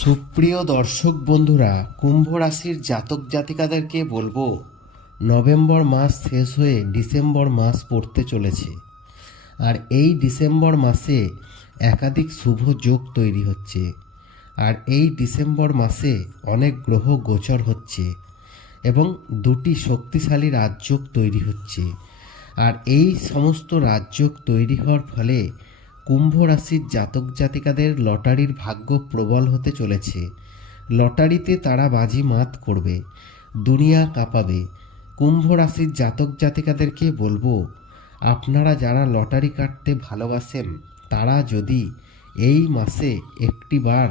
সুপ্রিয় দর্শক বন্ধুরা, কুম্ভ রাশির জাতক জাতিকাদেরকে বলব, নভেম্বর মাস শেষ হয়ে ডিসেম্বর মাস পড়তে চলেছে। আর এই ডিসেম্বর মাসে একাধিক শুভ যোগ তৈরি হচ্ছে। আর এই ডিসেম্বর মাসে অনেক গ্রহ গোচর হচ্ছে এবং দুটি শক্তিশালী রাজযোগ তৈরি হচ্ছে। আর এই সমস্ত রাজযোগ তৈরি হওয়ার ফলে কুম্ভ রাশির জাতক জাতিকাদের লটারির ভাগ্য প্রবল হতে চলেছে। লটারিতে তারা বাজি মাত করবে, দুনিয়া কাঁপাবে। কুম্ভ রাশির জাতক জাতিকাদেরকে বলব, আপনারা যারা লটারি কাটতে ভালোবাসেন, তারা যদি এই মাসে একটিবার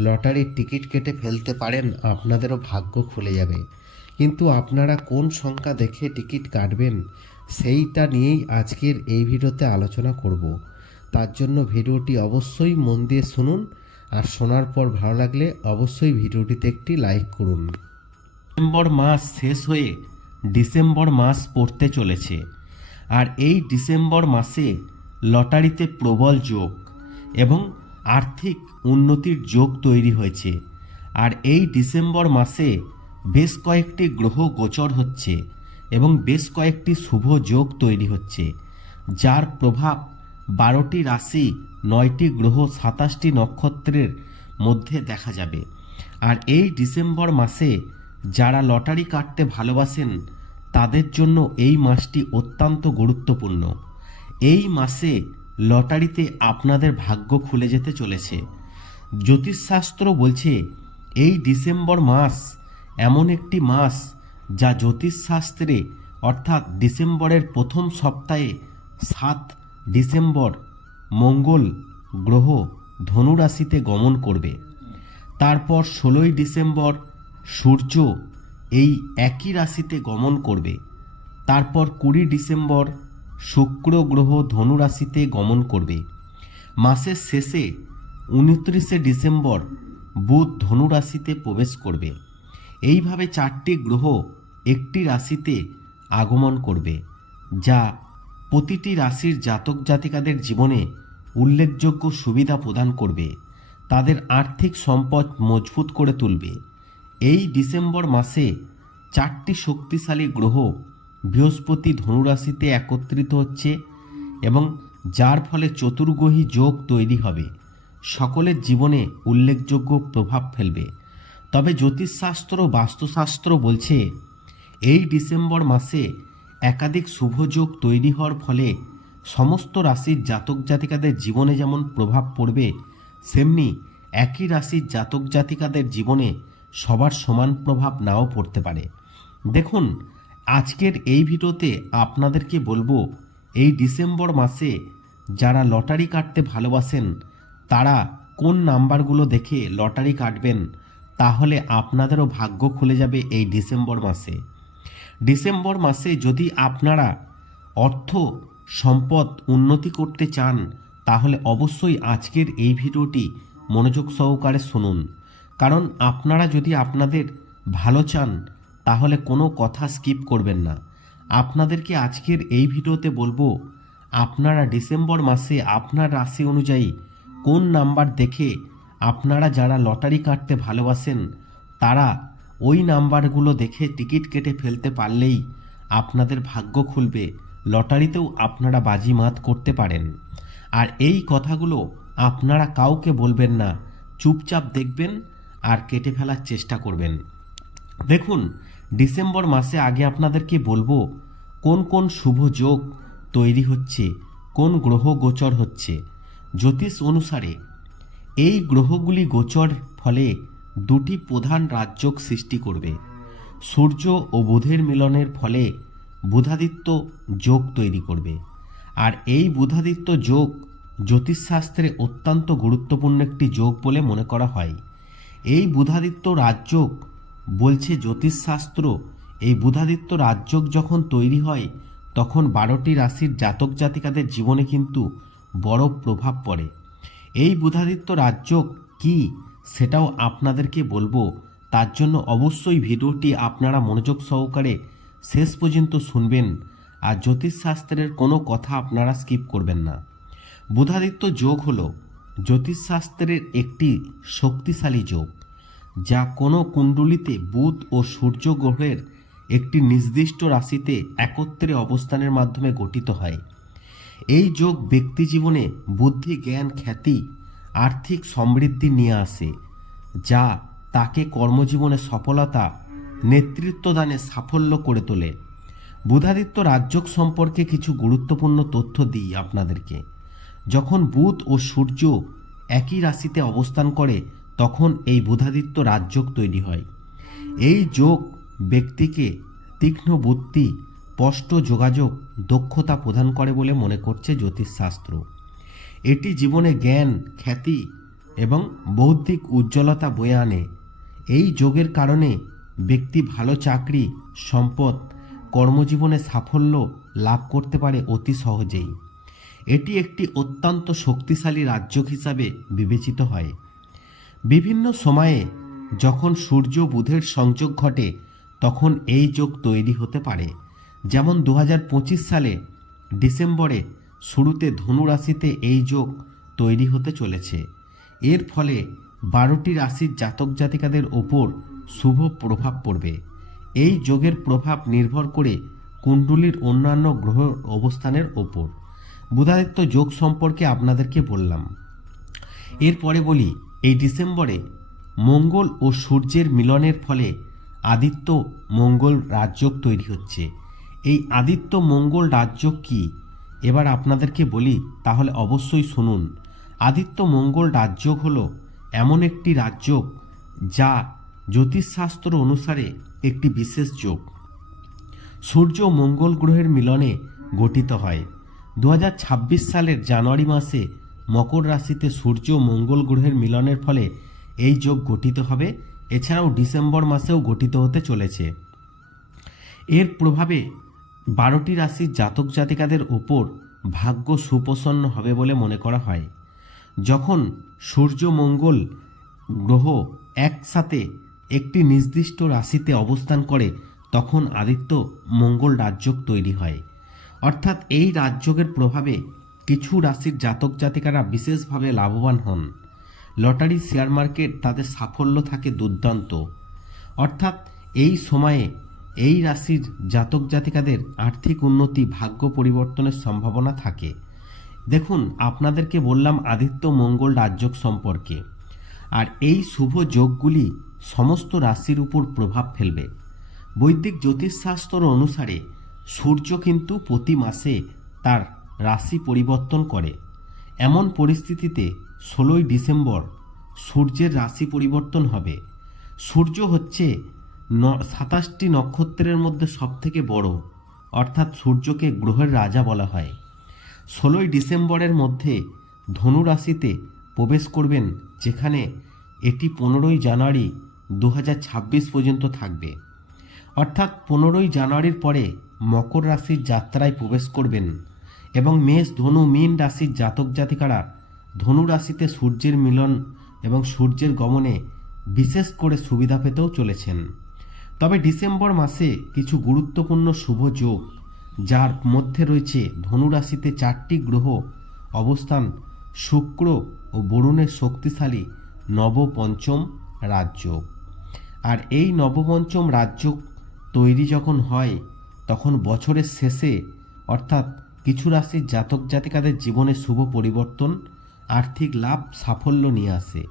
লটারির টিকিট কেটে ফেলতে পারেন, আপনাদেরও ভাগ্য খুলে যাবে। কিন্তু আপনারা কোন সংখ্যা দেখে টিকিট কাটবেন, সেইটা নিয়েই আজকের এই ভিডিওতে আলোচনা করব। তার জন্য ভিডিওটি অবশ্যই মন দিয়ে শুনুন আর শোনার পর ভালো লাগলে অবশ্যই ভিডিওটিতে একটি লাইক করুন। নভেম্বর মাস শেষ হয়ে ডিসেম্বর মাস পড়তে চলেছে আর এই ডিসেম্বর মাসে লটারিতে প্রবল যোগ এবং আর্থিক উন্নতির যোগ তৈরি হয়েছে আর এই ডিসেম্বর মাসে বেশ কয়েকটি গ্রহ গোচর হচ্ছে এবং বেশ কয়েকটি শুভ যোগ তৈরি হচ্ছে, যার প্রভাব বারোটি রাশি, নয়টি গ্রহ, সাতাশটি নক্ষত্রের মধ্যে দেখা যাবে। আর এই ডিসেম্বর মাসে যারা লটারি কাটতে ভালোবাসেন, তাদের জন্য এই মাসটি অত্যন্ত গুরুত্বপূর্ণ। এই মাসে লটারিতে আপনাদের ভাগ্য খুলে যেতে চলেছে। জ্যোতিষশাস্ত্র বলছে, এই ডিসেম্বর মাস এমন একটি মাস যা জ্যোতিষশাস্ত্রে, অর্থাৎ ডিসেম্বরের প্রথম সপ্তাহে সাত ডিসেম্বর, মঙ্গল গ্রহ ধনুরাশিতে গমন করবে। তারপর ষোলোই ডিসেম্বর সূর্য এই একই রাশিতে গমন করবে। তারপর কুড়ি ডিসেম্বর শুক্র গ্রহ ধনুরাশিতে গমন করবে। মাসের শেষে উনত্রিশে ডিসেম্বর বুধ ধনুরাশিতে প্রবেশ করবে। এইভাবে চারটি গ্রহ একটি রাশিতে আগমন করবে, যা প্রতিটি রাশির জাতক জাতিকাদের জীবনে উল্লেখযোগ্য সুবিধা প্রদান করবে, তাদের আর্থিক সম্পদ মজবুত করে তুলবে। এই ডিসেম্বর মাসে চারটি শক্তিশালী গ্রহ বৃহস্পতি ধনুরাশিতে একত্রিত হচ্ছে এবং যার ফলে চতুর্গ্রহী যোগ তৈরি হবে। সকলের জীবনে উল্লেখযোগ্য প্রভাব ফেলবে। তবে জ্যোতিষশাস্ত্র বাস্তুশাস্ত্র বলছে, এই ডিসেম্বর মাসে একাধিক শুভযোগ তৈরি হওয়ার ফলে সমস্ত রাশির জাতক জাতিকাদের জীবনে যেমন প্রভাব পড়বে, সেমনি একই রাশির জাতক জাতিকাদের জীবনে সবার সমান প্রভাব নাও পড়তে পারে। দেখুন, আজকের এই ভিডিওতে আপনাদেরকে বলব, এই ডিসেম্বর মাসে যারা লটারি কাটতে ভালোবাসেন, তারা কোন নাম্বারগুলো দেখে লটারি কাটবেন, তাহলে আপনাদেরও ভাগ্য খুলে যাবে এই ডিসেম্বর মাসে। ডিসেম্বর মাসে যদি আপনারা অর্থ সম্পদ উন্নতি করতে চান, তাহলে অবশ্যই আজকের এই ভিডিওটি মনোযোগ সহকারে শুনুন। কারণ আপনারা যদি আপনাদের ভালো চান, তাহলে কোনো কথা স্কিপ করবেন না। আপনাদেরকে আজকের এই ভিডিওতে বলব, আপনারা ডিসেম্বর মাসে আপনার রাশি অনুযায়ী কোন নাম্বার দেখে আপনারা যারা লটারি কাটতে ভালোবাসেন, তারা ওই নাম্বারগুলো দেখে টিকিট কেটে ফেলতে পারলেই আপনাদের ভাগ্য খুলবে। লটারিতেও আপনারা বাজি মাত করতে পারেন। আর এই কথাগুলো আপনারা কাউকে বলবেন না। চুপচাপ দেখবেন আর কেটে ফেলার চেষ্টা করবেন। দেখুন, ডিসেম্বর মাসে আগে আপনাদেরকে বলব, কোন কোন শুভ যোগ তৈরি হচ্ছে, কোন গ্রহ গোচর হচ্ছে। জ্যোতিষ অনুসারে এই গ্রহগুলি গোচর ফলে দুটি প্রধান রাজ্যক সৃষ্টি করবে। সূর্য ও বুধের মিলনের ফলে বুধাদিত্য যোগ তৈরি করবে। আর এই বুধাদিত্য যোগ জ্যোতিষশাস্ত্রে অত্যন্ত গুরুত্বপূর্ণ একটি যোগ বলে মনে করা হয়। এই বুধাদিত্য রাজযোগ বলছে জ্যোতিষশাস্ত্র, এই বুধাদিত্য রাজযোগ যখন তৈরি হয়, তখন বারোটি রাশির জাতক জাতিকাদের জীবনে কিন্তু বড় প্রভাব পড়ে। এই বুধাদিত্য রাজযোগ কি সেটাও আপনাদেরকে বলব। তার জন্য অবশ্যই ভিডিওটি আপনারা মনোযোগ সহকারে শেষ পর্যন্ত শুনবেন আর জ্যোতিষশাস্ত্রের কোনো কথা আপনারা স্কিপ করবেন না। বুধাদিত্য যোগ হল জ্যোতিষশাস্ত্রের একটি শক্তিশালী যোগ, যা কোনো কুণ্ডলিতে বুধ ও সূর্য গ্রহের একটি নির্দিষ্ট রাশিতে একত্রে অবস্থানের মাধ্যমে গঠিত হয়। এই যোগ ব্যক্তি জীবনে বুদ্ধি, জ্ঞান, খ্যাতি আর্থিক সমৃদ্ধি নিয়ে আসে, যা তাকে কর্মজীবনে সফলতা, নেতৃত্বদানে সাফল্য করে তোলে। বুধাদিত্য রাজযোগ সম্পর্কে কিছু গুরুত্বপূর্ণ তথ্য দিই আপনাদেরকে। যখন বুধ ও সূর্য একই রাশিতে অবস্থান করে, তখন এই বুধাদিত্য রাজযোগ তৈরি হয়। এই যোগ ব্যক্তিকে তীক্ষ্ণ বুদ্ধি, স্পষ্ট যোগাযোগ, দক্ষতা প্রদান করে বলে মনে করছে জ্যোতিষশাস্ত্র। এটি জীবনে জ্ঞান, খ্যাতি এবং বৌদ্ধিক উজ্জ্বলতা বয়ে আনে। এই যোগের কারণে ব্যক্তি ভালো চাকরি, সম্পদ, কর্মজীবনে সাফল্য লাভ করতে পারে অতি সহজেই। এটি একটি অত্যন্ত শক্তিশালী রাজ্য হিসাবে বিবেচিত হয়। বিভিন্ন সময়ে যখন সূর্য বুধের সংযোগ ঘটে, তখন এই যোগ তৈরি হতে পারে। যেমন দু হাজার পঁচিশ সালে ডিসেম্বরে শুরুতে ধনু রাশিতে এই যোগ তৈরি হতে চলেছে। এর ফলে বারোটি রাশির জাতক জাতিকাদের ওপর শুভ প্রভাব পড়বে। এই যোগের প্রভাব নির্ভর করে কুণ্ডলীর অন্যান্য গ্রহ অবস্থানের ওপর। বুধাদিত্য যোগ সম্পর্কে আপনাদেরকে বললাম। এরপরে বলি, এই ডিসেম্বরে মঙ্গল ও সূর্যের মিলনের ফলে আদিত্য মঙ্গল রাজযোগ তৈরি হচ্ছে। এই আদিত্য মঙ্গল রাজযোগ কি? এবার আপনাদেরকে বলি, তাহলে অবশ্যই শুনুন। আদিত্য মঙ্গল রাজযোগ হল এমন একটি রাজযোগ যা জ্যোতিষশাস্ত্র অনুসারে একটি বিশেষ যোগ। সূর্য মঙ্গল গ্রহের মিলনে গঠিত হয়। দু হাজার ছাব্বিশ সালের জানুয়ারি মাসে মকর রাশিতে সূর্য মঙ্গল গ্রহের মিলনের ফলে এই যোগ গঠিত হবে। এছাড়াও ডিসেম্বর মাসেও গঠিত হতে চলেছে। এর প্রভাবে বারোটি রাশির জাতক জাতিকাদের ওপর ভাগ্য সুপ্রসন্ন হবে বলে মনে করা হয়। যখন সূর্য, মঙ্গল গ্রহ একসাথে একটি নির্দিষ্ট রাশিতে অবস্থান করে, তখন আদিত্য মঙ্গল রাজযোগ তৈরি হয়। অর্থাৎ এই রাজযোগের প্রভাবে কিছু রাশির জাতক জাতিকারা বিশেষভাবে লাভবান হন। লটারি শেয়ার মার্কেট তাদের সাফল্য থাকে দুর্দান্ত। অর্থাৎ এই সময়ে এই রাশির জাতক জাতিকাদের আর্থিক উন্নতি, ভাগ্য পরিবর্তনের সম্ভাবনা থাকে। দেখুন, আপনাদেরকে বললাম আদিত্য মঙ্গল রাজযোগ সম্পর্কে। আর এই শুভ যোগগুলি সমস্ত রাশির উপর প্রভাব ফেলবে। বৈদিক জ্যোতিষশাস্ত্র অনুসারে সূর্য কিন্তু প্রতি মাসে তার রাশি পরিবর্তন করে। এমন পরিস্থিতিতে ষোলোই ডিসেম্বর সূর্যের রাশি পরিবর্তন হবে। সূর্য হচ্ছে সাতাশটি নক্ষত্রের মধ্যে সবথেকে বড়, অর্থাৎ সূর্যকে গ্রহের রাজা বলা হয়। ষোলোই ডিসেম্বরের মধ্যে ধনু রাশিতে প্রবেশ করবেন, যেখানে এটি পনেরোই জানুয়ারি দু হাজার ছাব্বিশ পর্যন্ত থাকবে। অর্থাৎ পনেরোই জানুয়ারির পরে মকর রাশির যাত্রায় প্রবেশ করবেন এবং মেষ, ধনু, মীন রাশির জাতক জাতিকারা ধনু রাশিতে সূর্যের মিলন এবং সূর্যের গমনে বিশেষ করে সুবিধা পেতেও চলেছেন। তবে ডিসেম্বর মাসে কিছু গুরুত্বপূর্ণ শুভ যোগ, যার মধ্যে রয়েছে ধনুরাশিতে চারটি গ্রহ, অবস্থান শুক্র ও বরুণের শক্তিশালী নবপঞ্চম রাজযোগ আর এই নবপঞ্চম রাজযোগ তৈরি যখন হয়, তখন বছরের শেষে, অর্থাৎ কিছু রাশির জাতক জাতিকাদের জীবনে শুভ পরিবর্তন, আর্থিক লাভ, সাফল্য নিয়ে আসে।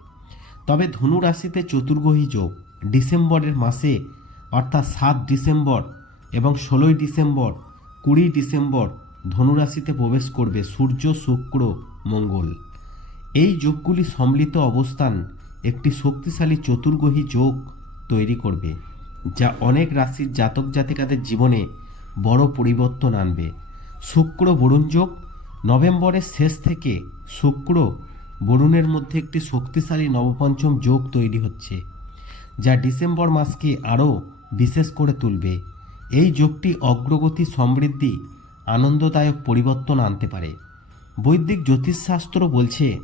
তবে ধনু রাশিতে চতুর্গ্রহী যোগ ডিসেম্বরের মাসে অর্থাৎ সাত ডিসেম্বর এবং ষোলোই ডিসেম্বর, কুড়ি ডিসেম্বর ধনুরাশিতে প্রবেশ করবে সূর্য, শুক্র, মঙ্গল। এই যোগগুলি সম্মিলিত অবস্থান একটি শক্তিশালী চতুর্গ্রহী যোগ তৈরি করবে, যা অনেক রাশির জাতক জাতিকাদের জীবনে বড় পরিবর্তন আনবে। শুক্র বরুণ যোগ, নভেম্বরের শেষ থেকে শুক্র বরুণের মধ্যে একটি শক্তিশালী নবপঞ্চম যোগ তৈরি হচ্ছে, যা ডিসেম্বর মাসকে আরও বিশেষ করে তুলবে। এই যোগটি অগ্রগতি, সমৃদ্ধি, আনন্দদায়ক পরিবর্তন আনতে পারে। বৈদিক জ্যোতিষশাস্ত্র বলছে,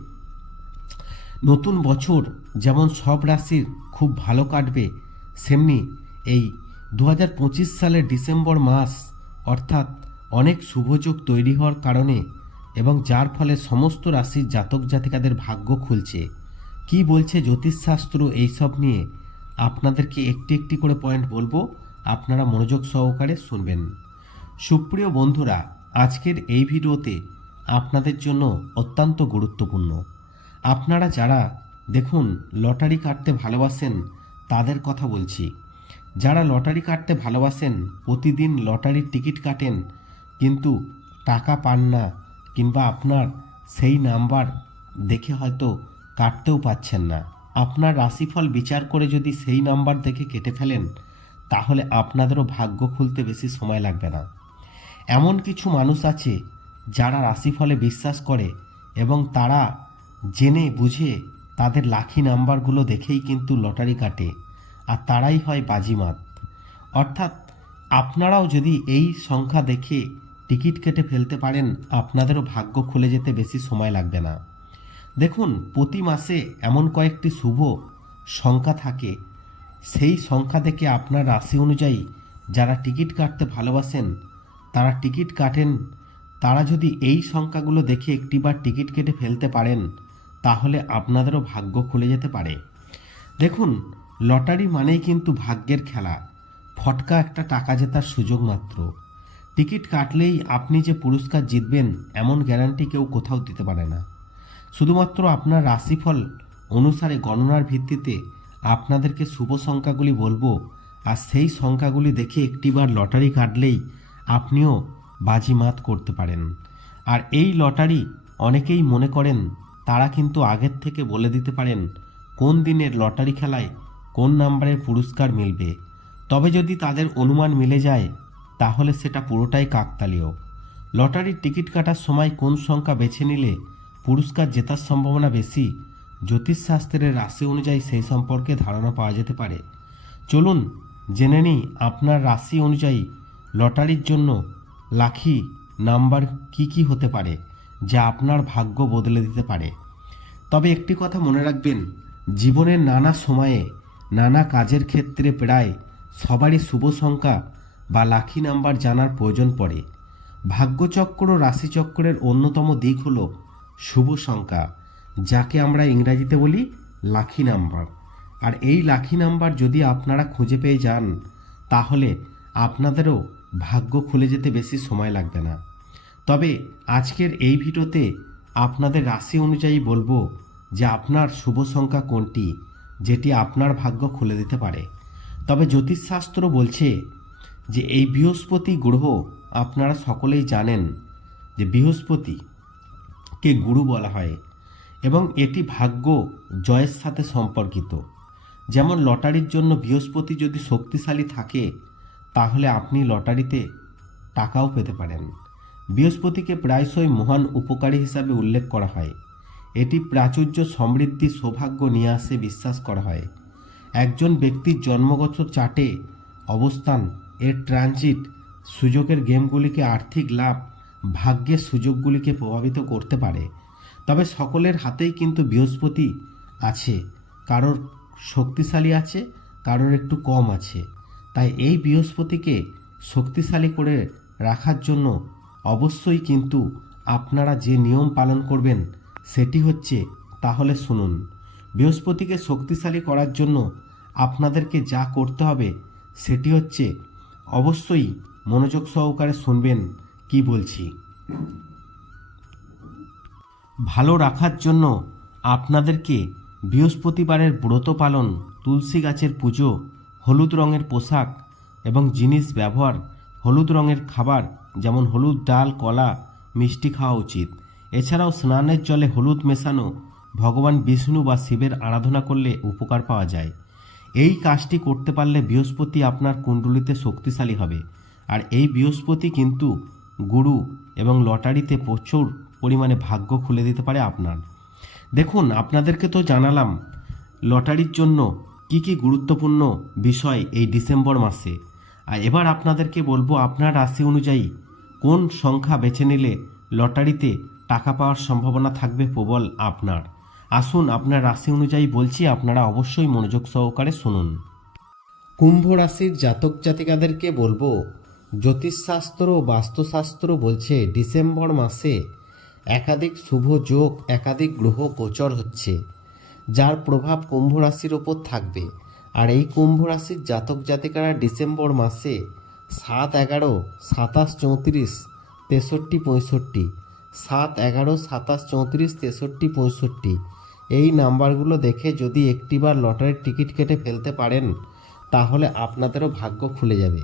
নতুন বছর যেমন সব রাশির খুব ভালো কাটবে, সেমনি এই দু হাজার পঁচিশ সালের ডিসেম্বর মাস অর্থাৎ অনেক শুভযোগ তৈরি হওয়ার কারণে এবং যার ফলে সমস্ত রাশির জাতক জাতিকাদের ভাগ্য খুলছে। কি বলছে জ্যোতিষশাস্ত্র এইসব নিয়ে? আপনাদেরকে একটি একটি করে পয়েন্ট বলব, আপনারা মনোযোগ সহকারে শুনবেন। সুপ্রিয় বন্ধুরা, আজকের এই ভিডিওতে আপনাদের জন্য অত্যন্ত গুরুত্বপূর্ণ। আপনারা যারা দেখুন লটারি কাটতে ভালোবাসেন, তাদের কথা বলছি। যারা লটারি কাটতে ভালোবাসেন, প্রতিদিন লটারির টিকিট কাটেন, কিন্তু টাকা পান না, কিংবা আপনার সেই নাম্বার দেখে হয়তো কাটতেও পাচ্ছেন না। আপনার রাশিফল বিচার করে যদি সেই নাম্বার দেখে কেটে ফেলেন, তাহলে আপনাদেরও ভাগ্য খুলতে বেশি সময় লাগবে না। এমন কিছু মানুষ আছে যারা রাশিফলে বিশ্বাস করে এবং তারা জেনে বুঝে তাদের লাখি নাম্বারগুলো দেখেই কিন্তু লটারি কাটে, আর তারাই হয় বাজিমাত। অর্থাৎ আপনারাও যদি এই সংখ্যা দেখে টিকিট কেটে ফেলতে পারেন, আপনাদেরও ভাগ্য খুলে যেতে বেশি সময় লাগবে না। দেখুন, প্রতি মাসে এমন কয়েকটি শুভ সংখ্যা থাকে। সেই সংখ্যা দেখে আপনার রাশি অনুযায়ী যারা টিকিট কাটতে ভালোবাসেন, তারা টিকিট কাটেন। তারা যদি এই সংখ্যাগুলো দেখে একটিবার টিকিট কেটে ফেলতে পারেন, তাহলে আপনাদেরও ভাগ্য খুলে যেতে পারে। দেখুন, লটারি মানেই কিন্তু ভাগ্যের খেলা। ফটকা একটা টাকা জেতার সুযোগ মাত্র। টিকিট কাটলেই আপনি যে পুরস্কার জিতবেন, এমন গ্যারান্টি কেউ কোথাও দিতে পারে না। শুধুমাত্র আপনার রাশিফল অনুসারে গণনার ভিত্তিতে আপনাদেরকে শুভ সংখ্যাগুলি বলব, আর সেই সংখ্যাগুলি দেখে একটিবার লটারি কাটলেই আপনিও বাজিমাত করতে পারেন। আর এই লটারি অনেকেই মনে করেন তারা কিন্তু আগের থেকে বলে দিতে পারেন কোন দিনের লটারি খেলায় কোন নাম্বারের পুরস্কার মিলবে। তবে যদি তাদের অনুমান মিলে যায়, তাহলে সেটা পুরোটাই কাকতালীয়। লটারির টিকিট কাটার সময় কোন সংখ্যা বেছে নিলে পুরস্কার জেতার সম্ভাবনা বেশি, জ্যোতিষশাস্ত্রের রাশি অনুযায়ী সেই সম্পর্কে ধারণা পাওয়া যেতে পারে। চলুন জেনে নিই আপনার রাশি অনুযায়ী লটারির জন্য লাখি নাম্বার কি কি হতে পারে, যা আপনার ভাগ্য বদলে দিতে পারে। তবে একটি কথা মনে রাখবেন, জীবনের নানা সময়ে নানা কাজের ক্ষেত্রে প্রায় সবারই শুভ সংখ্যা বা লাখি নাম্বার জানার প্রয়োজন পড়ে। ভাগ্যচক্র ও রাশিচক্রের অন্যতম দিক হল শুভ সংখ্যা যাকে আমরা ইংরাজিতে বলি লাখি নাম্বার। আর এই লাখি নাম্বার যদি আপনারা খুঁজে পেয়ে যান, তাহলে আপনাদেরও ভাগ্য খুলে যেতে বেশি সময় লাগবে না। তবে আজকের এই ভিডিওতে আপনাদের রাশি অনুযায়ী বলব যে আপনার শুভ সংখ্যা কোনটি, যেটি আপনার ভাগ্য খুলে দিতে পারে। তবে জ্যোতিষশাস্ত্র বলছে যে এই বৃহস্পতি গ্রহ আপনারা সকলেই জানেন যে বৃহস্পতি কে গুরু বলা হয়। এবং এটি ভাগ্য জয়ের সাথে সম্পর্কিত। যেমন লটারির জন্য বৃহস্পতি যদি শক্তিশালী থাকে, তাহলে আপনি লটারিতে টাকাও পেতে পারেন। বৃহস্পতিকে প্রায়শই মহান উপকারী হিসাবে উল্লেখ করা হয়। এটি প্রাচুর্য সমৃদ্ধি সৌভাগ্য নিয়ে আসে বিশ্বাস করা হয়। একজন ব্যক্তির জন্মগত চাটে অবস্থান, এর ট্রানজিট, সুযোগের গেমগুলিকে আর্থিক লাভ ভাগ্যের সুযোগগুলিকে প্রভাবিত করতে পারে। তবে সকলের হাতেই কিন্তু বৃহস্পতি আছে, কারোর শক্তিশালী আছে, কারোর একটু কম আছে। তাই এই বৃহস্পতিকে শক্তিশালী করে রাখার জন্য অবশ্যই কিন্তু আপনারা যে নিয়ম পালন করবেন সেটি হচ্ছে, তাহলে শুনুন, বৃহস্পতিকে শক্তিশালী করার জন্য আপনাদেরকে যা করতে হবে সেটি হচ্ছে, অবশ্যই মনোযোগ সহকারে শুনবেন। কি বলছি? ভালো রাখার জন্য আপনাদেরকে বৃহস্পতিবারের ব্রত পালন, তুলসী গাছের পুজো, হলুদ রঙের পোশাক এবং জিনিস ব্যবহার, হলুদ রঙের খাবার যেমন হলুদ ডাল, কলা, মিষ্টি খাওয়া উচিত। এছাড়াও স্নানের জলে হলুদ মেশানো, ভগবান বিষ্ণু বা শিবের আরাধনা করলে উপকার পাওয়া যায়। এই কাজটি করতে পারলে বৃহস্পতি আপনার কুণ্ডলিতে শক্তিশালী হবে। আর এই বৃহস্পতি কিন্তু গুরু এবং লটারিতে প্রচুর পরিমাণে ভাগ্য খুলে দিতে পারে আপনার। দেখুন, আপনাদেরকে তো জানালাম, লটারির জন্য কি কি গুরুত্বপূর্ণ বিষয় এই ডিসেম্বর মাসে। আর এবার আপনাদেরকে বলব, আপনার রাশি অনুযায়ী কোন সংখ্যা বেছে নিলে লটারিতে টাকা পাওয়ার সম্ভাবনা থাকবে প্রবল আপনার। আসুন, আপনার রাশি অনুযায়ী বলছি, আপনারা অবশ্যই মনোযোগ সহকারে শুনুন। কুম্ভ রাশির জাতক জাতিকাদেরকে বলব জ্যোতিষশাস্ত্র ও বাস্তুশাস্ত্র বলছে ডিসেম্বর মাসে একাধিক শুভ যোগ, একাধিক গ্রহ গোচর হচ্ছে, যার প্রভাব কুম্ভ রাশির ওপর থাকবে। আর এই কুম্ভ রাশির জাতক জাতিকারা ডিসেম্বর মাসে সাত এগারো, সাতাশ চৌত্রিশ, তেষট্টি পঁয়ষট্টি, সাত এগারো, সাতাশ চৌত্রিশ, তেষট্টি পঁয়ষট্টি, এই নাম্বারগুলো দেখে যদি একটিবার লটারির টিকিট কেটে ফেলতে পারেন, তাহলে আপনাদেরও ভাগ্য খুলে যাবে।